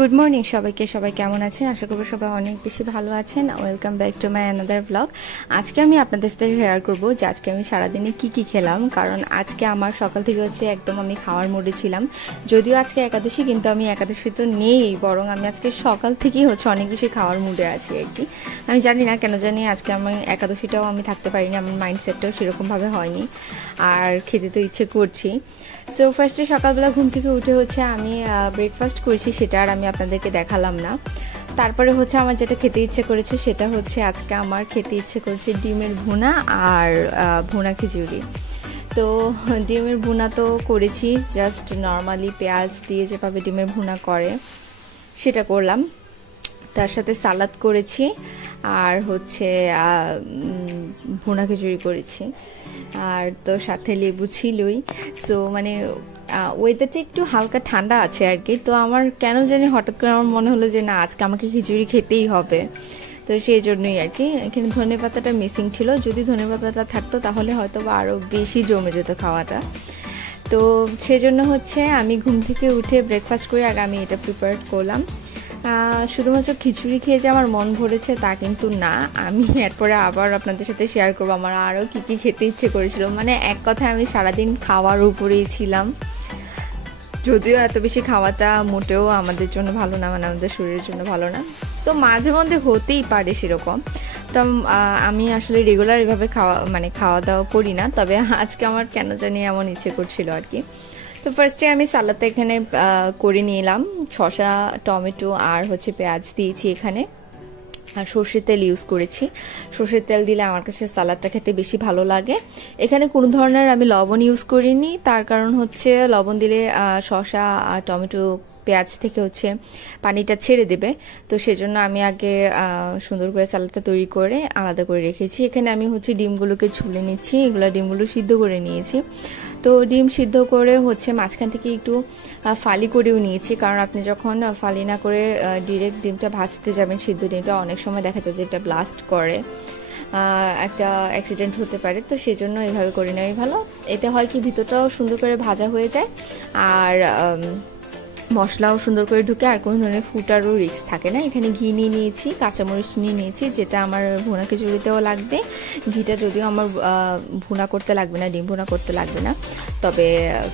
Good morning সবাইকে। সবাই কেমন আছেন? আশা করব সবাই অনেক বেশি ভালো আছেন। Welcome back to my another blog. আজকে আমি আপনাদের সাথে শেয়ার করব যে আজকে আমি সারাদিনে কি খেলাম, কারণ আজকে আমার সকাল থেকে হচ্ছে একদম আমি খাওয়ার মুডে ছিলাম। যদিও আজকে একাদশী, কিন্তু আমি একাদশী তো নেই, বরং আমি আজকে সকাল থেকেই হচ্ছে অনেক বেশি খাওয়ার মুডে আছি আর কি। আমি জানি না কেন জানি আজকে আমি একাদশীটাও আমি থাকতে পারিনি, আমার মাইন্ডসেটটাও সেরকমভাবে হয়নি, আর খেতে তো ইচ্ছে করছি। সো ফার্স্টে সকালবেলা ঘুম থেকে উঠে হচ্ছে আমি ব্রেকফাস্ট করেছি, সেটা আর আমি আপনাদেরকে দেখালাম না। তারপরে হচ্ছে আমার যেটা খেতে ইচ্ছে করেছে সেটা হচ্ছে আজকে আমার খেতে ইচ্ছে করেছে ডিমের ভুনা আর ভুনা খিচুড়ি। তো ডিমের ভুনা তো করেছি, জাস্ট নর্মালি পেঁয়াজ দিয়ে যেভাবে ডিমের ভুনা করে সেটা করলাম, তার সাথে সালাদ করেছি, আর হচ্ছে ভুনা খিচুড়ি করেছি, আর তো সাথে লেবু ছিলই। সো মানে ওয়েদারটা একটু হালকা ঠান্ডা আছে আর কি। তো আমার কেন জানি হঠাৎ করে আমার মনে হলো যে না, আজকে আমাকে খিচুড়ি খেতেই হবে, তো সেই জন্যই আর কি। এখানে ধনে পাতাটা মিসিং ছিল, যদি ধনে পাতাটা থাকতো তাহলে হয়তো বা আরও বেশি জমে যেত খাওয়াটা। তো সেজন্য হচ্ছে আমি ঘুম থেকে উঠে ব্রেকফাস্ট করে আগে আমি এটা প্রিপেয়ার করলাম। শুধুমাত্র খিচুড়ি খেয়ে যে আমার মন ভরেছে তা কিন্তু না, আমি এরপরে আবার আপনাদের সাথে শেয়ার করবো আমার আরও কী খেতে ইচ্ছে করেছিল। মানে এক কথায় আমি সারাদিন খাওয়ার উপরেই ছিলাম। যদিও এত বেশি খাওয়াটা মোটেও আমাদের জন্য ভালো না, মানে আমাদের শরীরের জন্য ভালো না, তো মাঝে মধ্যে হতেই পারে সেরকম। তো আমি আসলে রেগুলার এভাবে খাওয়া দাওয়া করি না, তবে আজকে আমার কেন জানি এমন ইচ্ছে করছিল আর কি। তো ফার্স্টে আমি সালাদটা এখানে করে নিলাম, শসা, টমেটো আর হচ্ছে পেঁয়াজ দিয়েছি এখানে, আর সর্ষের তেল ইউজ করেছি। সর্ষের তেল দিলে আমার কাছে সালাদটা খেতে বেশি ভালো লাগে। এখানে কোনো ধরনের আমি লবণ ইউজ করিনি, তার কারণ হচ্ছে লবণ দিলে শসা আর টমেটো পেঁয়াজ থেকে হচ্ছে পানিটা ছেড়ে দেবে, তো সেজন্য আমি আগে সুন্দর করে সালাদটা তৈরি করে আলাদা করে রেখেছি। এখানে আমি হচ্ছে ডিমগুলোকে ছুলে নিচ্ছি, এগুলো ডিমগুলো সিদ্ধ করে নিয়েছি। তো ডিম সিদ্ধ করে হচ্ছে মাঝখান থেকে একটু ফালি করেও নিয়েছি, কারণ আপনি যখন ফালি না করে ডিরেক্ট ডিমটা ভাজতে যাবেন, সিদ্ধ ডিমটা অনেক সময় দেখা যায় যে এটা ব্লাস্ট করে, একটা অ্যাক্সিডেন্ট হতে পারে, তো সেজন্য এভাবে করে নেওয়াই ভালো। এতে হয় কি, ভিতরটাও সুন্দর করে ভাজা হয়ে যায় আর মশলাও সুন্দর করে ঢুকে, আর কোনো ধরনের ফুটারও রিস্ক থাকে না। এখানে ঘি নিয়ে নিয়েছি, কাঁচামরিচ নিয়ে নিয়েছি, যেটা আমার ভুনা খিচুড়িতেও লাগবে। ঘিটা যদিও আমার ভুনা করতে লাগবে না, ডিম ভুনা করতে লাগবে না, তবে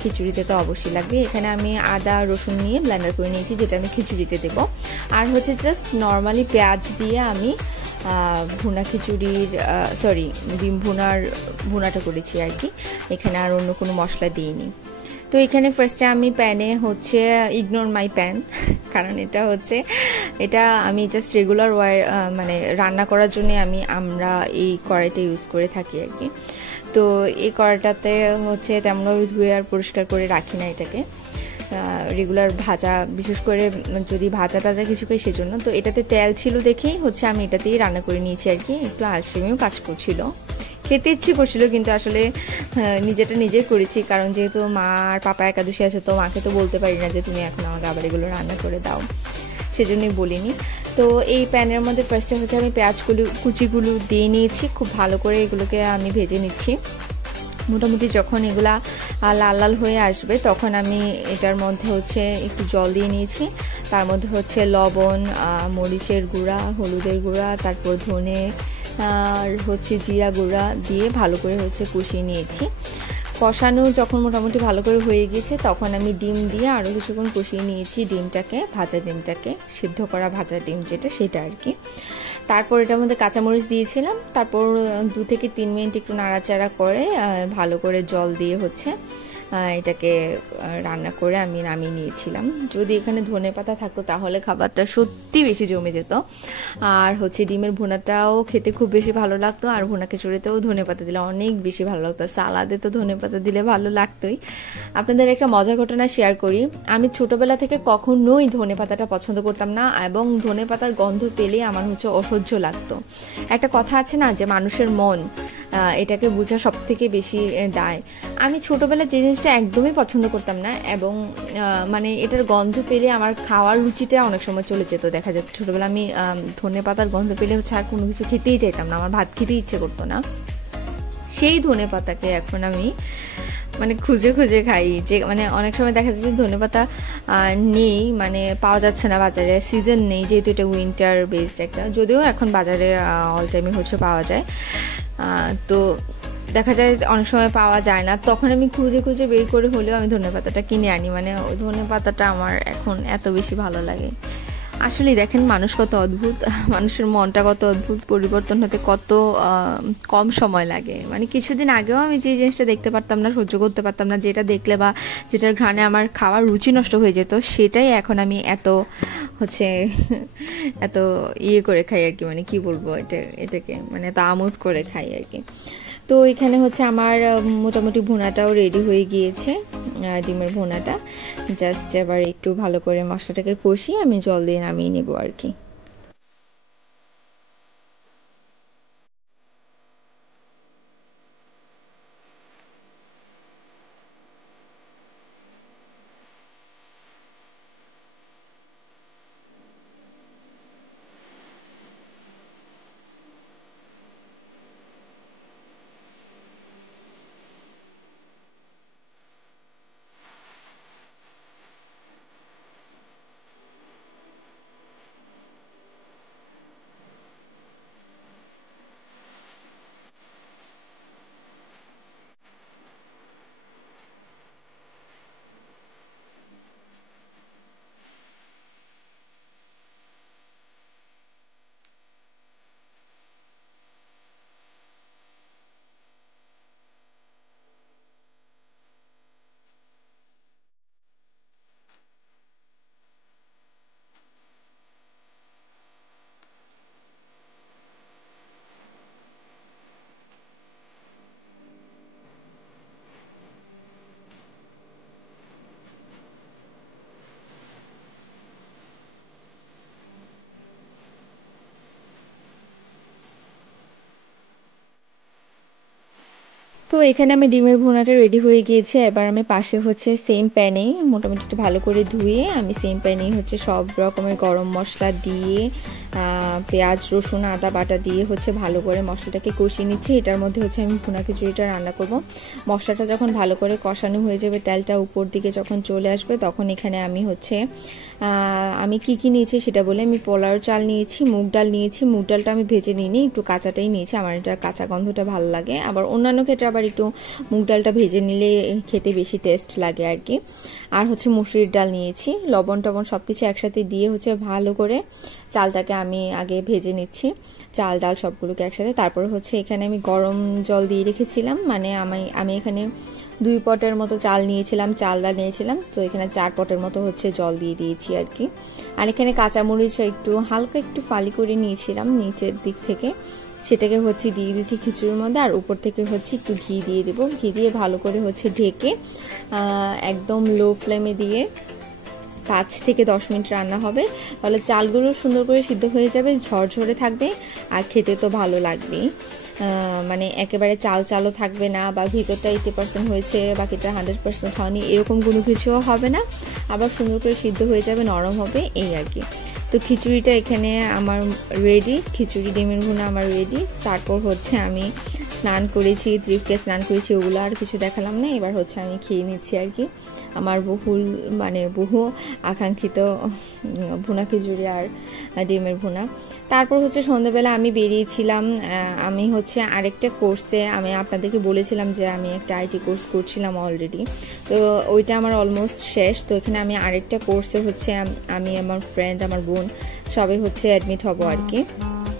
খিচুড়িতে তো অবশ্যই লাগবে। এখানে আমি আদা রসুন নিয়ে ব্লেন্ডার করে নিয়েছি, যেটা আমি খিচুড়িতে দেব। আর হচ্ছে জাস্ট নর্মালি পেঁয়াজ দিয়ে আমি ভুনা খিচুড়ির ডিম ভুনাটা করেছি আর কি। এখানে আর অন্য কোনো মশলা দিইনি। তো এখানে ফার্স্টে আমি প্যানে হচ্ছে ইগনোর মাই প্যান, কারণ এটা আমি জাস্ট রেগুলার মানে রান্না করার জন্য আমরা এই কড়াইটা ইউজ করে থাকি আর কি। তো এই কড়াইটাতে হচ্ছে তেমনভাবে ধুয়ে আর পরিষ্কার করে রাখি না এটাকে, রেগুলার ভাজা, বিশেষ করে যদি ভাজা টাজা কিছু খাই সেজন্য। তো এটাতে তেল ছিল দেখেই হচ্ছে আমি এটাতেই রান্না করে নিয়েছি আর কি। একটু আলসেমিও কাজ করছিল, খেতে ইচ্ছে করছিল, কিন্তু আসলে নিজেটা নিজে করেছি, কারণ যেহেতু মা আর পাপা একাদশী আছে, তো মাকে তো বলতে পারি না যে তুমি এখন আমাকে আবার এগুলো রান্না করে দাও, সেজন্যই বলিনি। তো এই প্যানের মধ্যে ফার্স্টে হচ্ছে আমি কুচিগুলো দিয়ে নিয়েছি, খুব ভালো করে এগুলোকে আমি ভেজে নিচ্ছি। মোটামুটি যখন এগুলা লাল লাল হয়ে আসবে তখন আমি এটার মধ্যে হচ্ছে একটু জল দিয়ে নিয়েছি, তার মধ্যে হচ্ছে লবণ, মরিচের গুঁড়া, হলুদের গুঁড়া, তারপর ধনে আর হচ্ছে জিরা গুঁড়া দিয়ে ভালো করে হচ্ছে কষিয়ে নিয়েছি। কষানো যখন মোটামুটি ভালো করে হয়ে গেছে তখন আমি ডিম দিয়ে আরও কিছুক্ষণ কষিয়ে নিয়েছি, ভাজা ডিমটাকে, সিদ্ধ করা ভাজা ডিম যেটা, সেটা আর কি। তারপর এটার মধ্যে কাঁচামরিচ দিয়েছিলাম, তারপর 2 থেকে 3 মিনিট একটু নাড়াচাড়া করে ভালো করে জল দিয়ে হচ্ছে এটাকে রান্না করে আমি নামিয়ে নিয়েছিলাম। যদি এখানে ধনে পাতা থাকতো তাহলে খাবারটা সত্যি বেশি জমে যেত। আর হচ্ছে ডিমের ভুনাটাও খেতে খুব বেশি ভালো লাগতো, আর ভুনা খিচুড়িতেও ধনে পাতা দিলে অনেক বেশি ভালো লাগতো, সালাদে তো ধনে পাতা দিলে ভালো লাগতোই। আপনাদের একটা মজার ঘটনা শেয়ার করি, আমি ছোটবেলা থেকে কখনোই ধনে পাতাটা পছন্দ করতাম না, এবং ধনে পাতার গন্ধ পেলে আমার হচ্ছে অসহ্য লাগতো। একটা কথা আছে না যে মানুষের মন এটাকে বোঝা সব থেকে বেশি দায়। আমি ছোটবেলায় যে জিনিসটা একদমই পছন্দ করতাম না, এবং মানে এটার গন্ধ পেলে আমার খাওয়ার রুচিটা অনেক সময় চলে যেত। দেখা যেত ছোটবেলা আমি ধনে পাতার গন্ধ পেলে হচ্ছে আর কোনো কিছু খেতেই চাইতাম না, আমার ভাত খেতেই ইচ্ছে করতো না। সেই ধনে পাতাকে এখন আমি মানে খুঁজে খুঁজে খাই, যে মানে অনেক সময় দেখা যাচ্ছে ধনেপাতা নেই, মানে পাওয়া যাচ্ছে না বাজারে, সিজন নেই যেহেতু এটা উইন্টার বেসড একটা, যদিও এখন বাজারে অল টাইমই হচ্ছে পাওয়া যায়। তো দেখা যায় অনেক সময় পাওয়া যায় না, তখন আমি খুঁজে খুঁজে বের করে হলেও আমি ধনেপাতাটা কিনে আনি। মানে ওই ধনেপাতাটা আমার এখন এত বেশি ভালো লাগে। আসলে দেখেন মানুষ কত অদ্ভুত, মানুষের মনটা কত অদ্ভুত, পরিবর্তন হতে কত কম সময় লাগে। মানে কিছুদিন আগেও আমি যে জিনিসটা দেখতে পারতাম না, সহ্য করতে পারতাম না, যেটা দেখলে বা যেটার ঘ্রাণে আমার খাওয়ার রুচি নষ্ট হয়ে যেত, সেটাই এখন আমি এত হচ্ছে এত করে খাই আর কি। মানে কি বলবো এটাকে, মানে এত আমোদ করে খাই আর কি। তো এখানে হচ্ছে আমার মোটামুটি ভুনাটাও রেডি হয়ে গিয়েছে, ডিমের ভুনাটা। জাস্ট এবার একটু ভালো করে মশলাটাকে কষিয়ে আমি জল দিয়ে নামিয়ে নেব আর কি। তো এখানে আমি ডিমের ভুনাটা রেডি হয়ে গিয়েছে। এবার আমি পাশে হচ্ছে সেম প্যানে মোটামুটি একটু ভালো করে ধুয়ে আমি সেম প্যানেই হচ্ছে সব রকমের গরম মশলা দিয়ে পেঁয়াজ রসুন আদা বাটা দিয়ে হচ্ছে ভালো করে মশলাটাকে কষিয়ে নিচ্ছি। এটার মধ্যে হচ্ছে আমি ভুনা খিচুড়িটা রান্না করব। মশলাটা যখন ভালো করে কষানো হয়ে যাবে, তেলটা উপর দিকে যখন চলে আসবে, তখন এখানে আমি হচ্ছে আমি কি নিয়েছি সেটা বলে, আমি পোলাও চাল নিয়েছি, মুগ ডাল নিয়েছি। মুগ ডালটা আমি ভেজে নিইনি, একটু কাঁচাটাই নিয়েছি, আমার এটা কাঁচা গন্ধটা ভালো লাগে। আবার অন্যান্য ক্ষেত্রে আবার একটু মুগ ডালটা ভেজে নিলে খেতে বেশি টেস্ট লাগে আর কি। আর হচ্ছে মুসুরির ডাল নিয়েছি, লবণ টবণ সব কিছু একসাথে দিয়ে হচ্ছে ভালো করে চালটাকে আমি আগে ভেজে নিচ্ছি, চাল ডাল সবগুলোকে একসাথে। তারপর হচ্ছে এখানে আমি গরম জল দিয়ে রেখেছিলাম, মানে আমি এখানে 2 পটের মতো চাল নিয়েছিলাম, চাল ডাল নিয়েছিলাম, তো এখানে 4 পটের মতো হচ্ছে জল দিয়ে দিয়েছি আর কি। আর এখানে কাঁচামরিচ একটু হালকা একটু ফালি করে নিয়েছিলাম নিচের দিক থেকে, সেটাকে হচ্ছে দিয়ে দিচ্ছি খিচুড়ির মধ্যে। আর উপর থেকে হচ্ছে একটু ঘি দিয়ে দেবো, ঘি দিয়ে ভালো করে হচ্ছে ঢেকে একদম লো ফ্লেমে দিয়ে 5 থেকে 10 মিনিট রান্না হবে। তাহলে চালগুলো সুন্দর করে সিদ্ধ হয়ে যাবে, ঝরঝরে থাকবে, আর খেতে তো ভালো লাগবেই। মানে একেবারে চাল চালও থাকবে না, বা ভিতরটা 80% হয়েছে বাকিটা 100% হয়নি, এরকম কোনো কিছুও হবে না। আবার সুন্দর করে সিদ্ধ হয়ে যাবে, নরম হবে, এই আর কি। তো খিচুড়িটা এখানে আমার রেডি, খিচুড়ি ডিমের ভুনা আমার রেডি। তারপর হচ্ছে আমি স্নান করেছি, ত্রিফকে স্নান করেছি, ওগুলো আর কিছু দেখালাম না। এবার হচ্ছে আমি খেয়ে নিচ্ছি আর কি আমার বহু আকাঙ্ক্ষিত ভুনা খিচুড়ি আর ডিমের ভুনা। তারপর হচ্ছে সন্ধ্যাবেলা আমি বেরিয়েছিলাম, আমি হচ্ছে আরেকটা কোর্সে, আমি আপনাদেরকে বলেছিলাম যে আমি একটা আইটি কোর্স করছিলাম অলরেডি, তো ওইটা আমার অলমোস্ট শেষ। তো এখানে আমি আরেকটা কোর্সে হচ্ছে আমি আমার ফ্রেন্ড আমার বোন সবাই হচ্ছে অ্যাডমিট হব আর কি।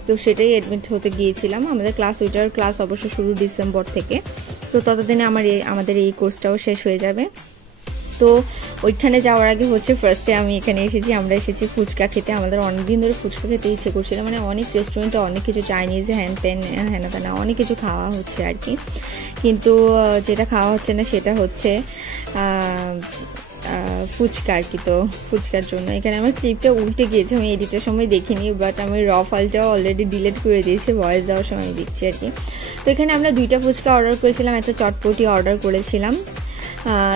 তো সেটাই অ্যাডমিট হতে গিয়েছিলাম। আমাদের ওইটার ক্লাস অবশ্য শুরু ডিসেম্বর থেকে, তো ততদিনে আমাদের এই কোর্সটাও শেষ হয়ে যাবে। তো ওইখানে যাওয়ার আগে হচ্ছে ফার্স্টে আমি এখানে আমরা এসেছি ফুচকা খেতে। আমাদের অনেকদিন ধরে ফুচকা খেতে ইচ্ছে করছিল, মানে অনেক রেস্টুরেন্টে অনেক কিছু চাইনিজ হ্যানা তেনা অনেক কিছু খাওয়া হচ্ছে আর কি, কিন্তু যেটা খাওয়া হচ্ছে না সেটা হচ্ছে ফুচকা আর কি। তো ফুচকার জন্য এখানে আমার ক্লিপটা উল্টে গিয়েছে, আমি এডিটের সময় দেখিনি, বাট আমি র ফাইলটাও অলরেডি ডিলিট করে দিয়েছি, ভয়েস দেওয়ার সময় দিচ্ছি আর কি। তো এখানে আমরা 2টা ফুচকা অর্ডার করেছিলাম, একটা চটপটি অর্ডার করেছিলাম।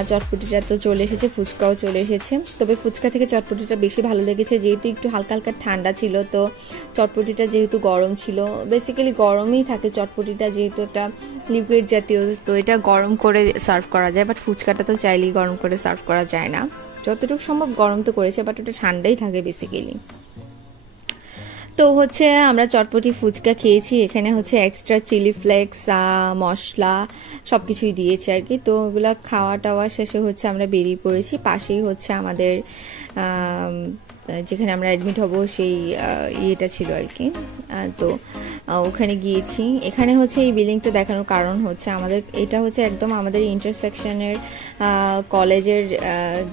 চটপটিটা তো চলে এসেছে, ফুচকাও চলে এসেছে। তবে ফুচকা থেকে চটপটিটা বেশি ভালো লেগেছে, যেহেতু একটু হালকা হালকা ঠান্ডা ছিল। তো চটপটিটা যেহেতু গরম ছিল, বেসিক্যালি গরমই থাকে চটপটিটা, যেহেতু এটা লিকুইড জাতীয়, তো এটা গরম করে সার্ভ করা যায়। বাট ফুচকাটা তো চাইলেই গরম করে সার্ভ করা যায় না, যতটুকু সম্ভব গরম তো করেছে, বাট ওটা ঠান্ডাই থাকে বেসিক্যালি। তো হচ্ছে আমরা চটপটি ফুচকা খেয়েছি, এখানে হচ্ছে এক্সট্রা চিলি ফ্লেক্স, মশলা সব কিছুই দিয়েছে আর কি। তো ওগুলো খাওয়া টাওয়া শেষে হচ্ছে আমরা বেরিয়ে পড়েছি। পাশেই হচ্ছে আমাদের যেখানে আমরা অ্যাডমিট হব সেই ইয়েটা ছিল আর কি। তো ওখানে গিয়েছি। এখানে হচ্ছে এই বিল্ডিংটা দেখানোর কারণ হচ্ছে আমাদের এটা হচ্ছে একদম আমাদের ইন্টারসেকশনের কলেজের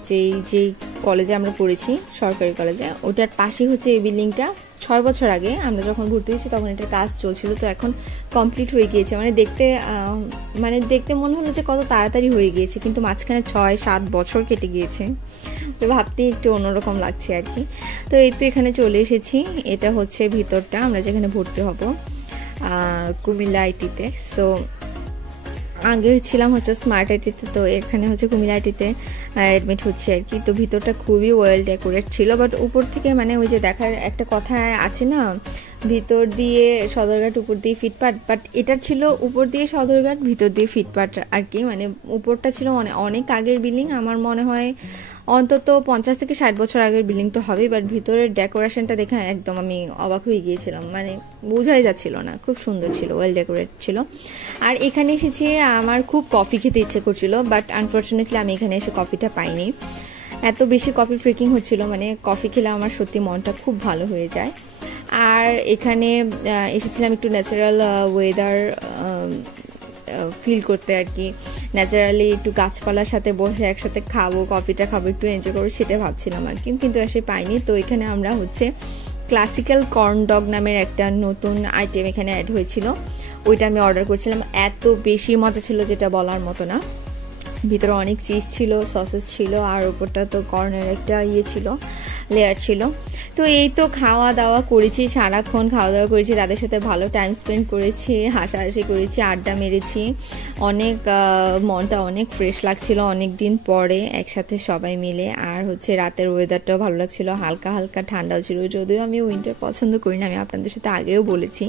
যেই কলেজে আমরা পড়েছি, সরকারি কলেজে, ওটার পাশেই হচ্ছে এই বিল্ডিংটা। 6 বছর আগে আমরা যখন ভর্তি হয়েছি তখন এটার কাজ চলছিল, তো এখন কমপ্লিট হয়ে গিয়েছে। মানে দেখতে মনে হলো যে কত তাড়াতাড়ি হয়ে গিয়েছে, কিন্তু মাঝখানে 6-7 বছর কেটে গিয়েছে। তো ভাবতেই একটু অন্যরকম লাগছে আর কি। তো এই তো এখানে চলে এসেছি। এটা হচ্ছে ভিতরটা, আমরা যেখানে ভর্তি হব, কুমিল্লা আইটিতে। সো আগে ছিলাম হচ্ছে স্মার্ট আইটিতে, তো এখানে হচ্ছে কুমিল্লা আইটিতে অ্যাডমিট হচ্ছে আর কি। তো ভিতরটা খুবই ওয়েল ডেকোরেট ছিল, বাট উপর থেকে মানে ওই যে দেখার একটা কথা আছে না, ভিতর দিয়ে সদরঘাট উপর দিয়ে ফিটপাট, বাট এটা ছিল উপর দিয়ে সদরঘাট ভিতর দিয়ে ফিটপাট আর কি। মানে উপরটা ছিল অনেক আগের বিল্ডিং, আমার মনে হয় অন্তত 50 থেকে 60 বছর আগের বিল্ডিং তো হবে। বাট ভিতরের ডেকোরেশনটা দেখে একদম আমি অবাক হয়ে গিয়েছিলাম, মানে বোঝাই যাচ্ছিল না, খুব সুন্দর ছিল, ওয়েল ডেকোরেট ছিল। আর এখানে এসেছি, আমার খুব কফি খেতে ইচ্ছে করছিল, বাট আনফর্চুনেটলি আমি এখানে এসে কফিটা পাইনি। এত বেশি কফি ফ্রিকিং হচ্ছিল, মানে কফি খেলে আমার সত্যি মনটা খুব ভালো হয়ে যায়। আর এখানে এসেছিলাম একটু ন্যাচারাল ওয়েদার ফিল করতে আর কি, ন্যাচারালি একটু গাছপালার সাথে বসে একসাথে খাবো, কফিটা খাবো, একটু এনজয় করবো, সেটা ভাবছিলাম আর কি, কিন্তু এসে পাইনি। তো এখানে আমরা হচ্ছে ক্লাসিক্যাল কর্ন ডগ নামের একটা নতুন আইটেম এখানে অ্যাড হয়েছিল, ওইটা আমি অর্ডার করছিলাম। এত বেশি মজা ছিল যেটা বলার মতো না। ভিতরে অনেক চিজ ছিল, সসেস ছিল, আর উপরটা তো কর্নের একটা ছিল, লেয়ার ছিল। তো এই তো খাওয়া দাওয়া করেছি, সারাক্ষণ খাওয়া দাওয়া করেছি, তাদের সাথে ভালো টাইম স্পেন্ড করেছি, হাসাহাসি করেছি, আড্ডা মেরেছি, অনেক মনটা অনেক ফ্রেশ লাগছিল অনেক দিন পরে একসাথে সবাই মিলে। আর হচ্ছে রাতের ওয়েদারটাও ভালো লাগছিল, হালকা হালকা ঠান্ডাও ছিল, যদিও আমি উইন্টার পছন্দ করি না, আমি আপনাদের সাথে আগেও বলেছি।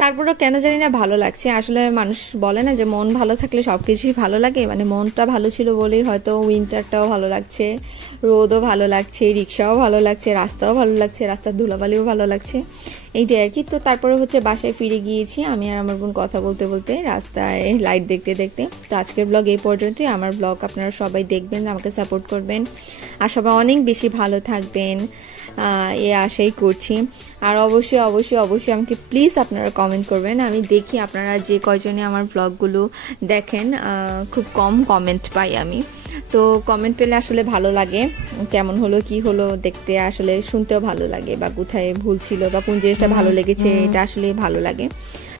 তারপরও কেন জানি না ভালো লাগছে। আসলে মানুষ বলে না যে মন ভালো থাকলে সবকিছুই ভালো লাগে, মানে মনটা ভালো ছিল বলেই হয়তো উইন্টারটাও ভালো লাগছে, রোদও ভালো লাগছে, রিক্সাও ভালো লাগছে, রাস্তাও ভালো লাগছে, রাস্তার ধুলাবালিও ভালো লাগছে, এইটাই আর কি। তো তারপরে হচ্ছে বাসায় ফিরে গিয়েছি আমি আর আমার বোন, কথা বলতে বলতে, রাস্তায় লাইট দেখতে দেখতে। তো আজকের ব্লগ এই পর্যন্তই। আমার ব্লগ আপনারা সবাই দেখবেন, আমাকে সাপোর্ট করবেন, আর সবাই অনেক বেশি ভালো থাকবেন, এ আশাই করছি। আর অবশ্যই অবশ্যই অবশ্যই আমাকে প্লিজ আপনারা কমেন্ট করবেন। আমি দেখি আপনারা যে কয়জনে আমার ব্লগগুলো দেখেন, খুব কম কমেন্ট পাই আমি, তো কমেন্ট পেলে আসলে ভালো লাগে, কেমন হলো কি হলো দেখতে, আসলে শুনতেও ভালো লাগে, বা কোথায় ভুল ছিল বা কোন জিনিসটা ভালো লেগেছে, এটা আসলে ভালো লাগে।